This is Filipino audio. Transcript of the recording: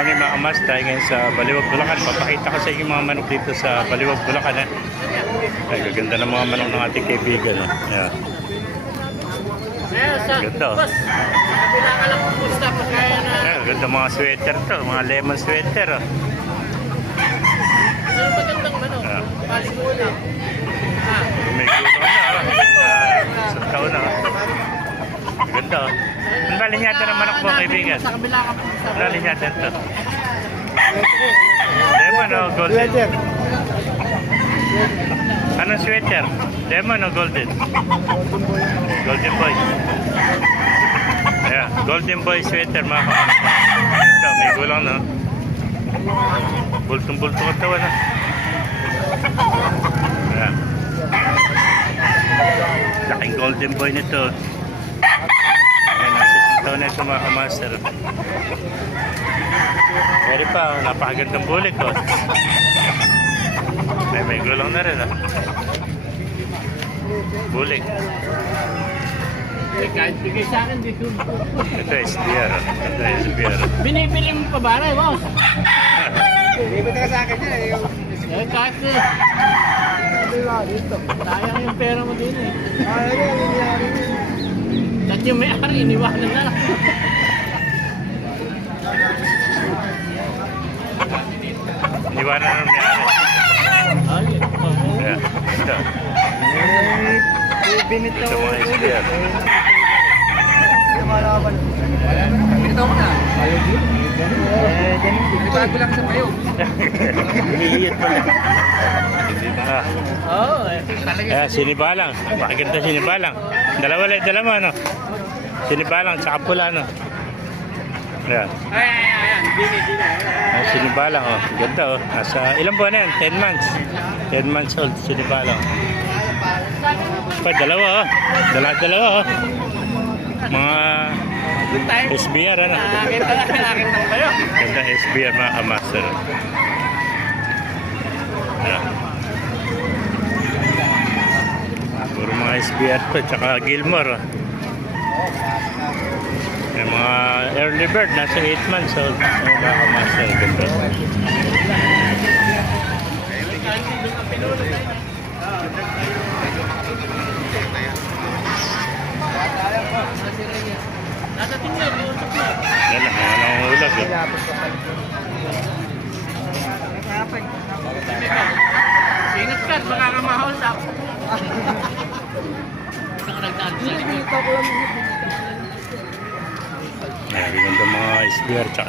Morning mga kamas, tayo ngayon sa Baliwag, Bulacan. Papakita ko sa inyo mga manok dito sa Baliwag, Bulacan. Ay, gaganda ng mga manok ng ating kaibigan. Yeah. Ganda. Yeah, ganda mga sweater to, mga lemon sweater. Yeah. May gulong na. Isang taon na. Ganda. Ang balinyata ng manok mo, kaibigan. Ang balinyata ito. Lemon o golden? Anong sweater? Lemon o golden? Golden boy. Ayan, golden boy sweater mga kapatid. Ito, may gulang na. Bultong-bultong ang tawa na. Ayan. Laking golden boy nito. Ayan, nasa isang taon na ito mga kamaster. Pwede pa, napakagandang bulik ko. Ay, may gulang na rin bulik. Kahit bigay sa akin dito. Ito SBR. Ito SBR. Binibili mo pa ba rin, boss? Bibit ka sa akin yan eh. Eh, kahit sayang yung pera mo din eh. At yung may-ari, iniwanan na lang. Iniwanan ng may-ari. Ayun. Yeah. Ito. Binit Ito mga SBR. Binitaw mo na. Binibago lang sa payo. Hihiyit pala. Oo, eh. Ayan, sinibalang. Makaganda sinibalang. Dalawa lang, dalawa, no? Sinibalang, tsaka pula, no? Ayan. Ayan. Ayan, sinibalang, oh. Ganda, oh. Nasa, ilang buwan na yan? 10 months. 10 months old, sinibalang. Pa, dalawa, oh. Dalawa, oh. Mga SBR, ano? Nakakita kayo. Ganda SBR, mga kamaster. Ayan. Puro mga SBR to, tsaka Gilmore. May mga early bird, nasa 8 months old. Mga kamaster, ganda. Yan lang, mga nangungulag. Ingat ka, makakamahaw sa ako. Saka nagdaan sa likod. Ayan, ganda mga SBR, tsaka